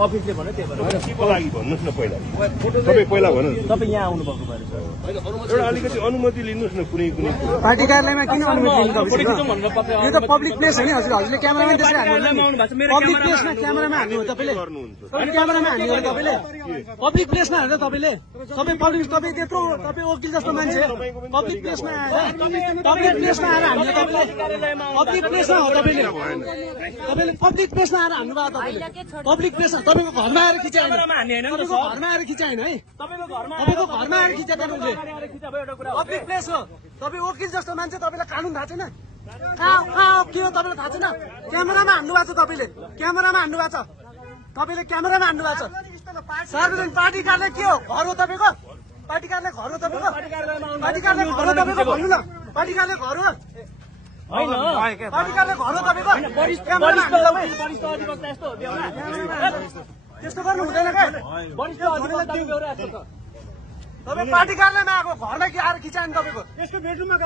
अफिसले भन्यो त्यही भएर केको लागि भन्नुहोस् न पहिला तपाईँ पहिला भन्नु तपाईँ यहाँ आउनु भएको भएर सर एउटा अलिकति अनुमति लिनुहोस् न कुनै कुनै पार्टी कार्यालयमा किन अनुमति लिनु तपाईँ यो त पब्लिक प्लेस हो नि हजुरले क्यामेरामा त्यसरी हाल्नु पब्लिक प्लेसमा क्यामेरामा हाल्नु हो तपाईँले क्यामेरामा हाल्नु हो तपाईँले पब्लिक प्लेसमा हाल्छ तपाईँले तपाईँ त्यत्रो तपाईँ वकिल जस्तो मान्छे पब्लिक प्लेसमा आएर हाल्नु तपाईँले पब्लिक प्लेसमा हो तपाईँले पब्लिक प्लेसमा आएर हाल्नु भयो तपाईँले पब्लिक प्लेसमा तपाईँको घरमा आएर खिचाएन तपाईँको घरमा आएर खिचाएन है तपाईँको घरमा आएर खिचा तपाईँले पब्लिक प्लेस हो तपाईँ वकिल जस्तो मान्छे तपाईँलाई कानुन थाहा छैन कहाँ के हो तपाईँलाई थाहा छैन क्यामेरामा हान्नु भएको छ तपाईँले क्यामेरामा हान्नु भएको छ तपाईँले क्यामेरामा हान्नु भएको छ सार्वजनिक पार्टी कार्यालय के हो घर हो तपाईँको पार्टी कार्यालय घर हो तपाईँको पार्टी कार्यालय घर हो तपाईँको भन्नु न पार्टी कार्यालय घर हो पार्टी कार्यालय घर हो तपाईँको त्यस्तो गर्नु हुँदैन क्या तपाईँ पार्टी कार्यालयमा आएको घरमा आएर खिचायो नि तपाईँको बेडरुममा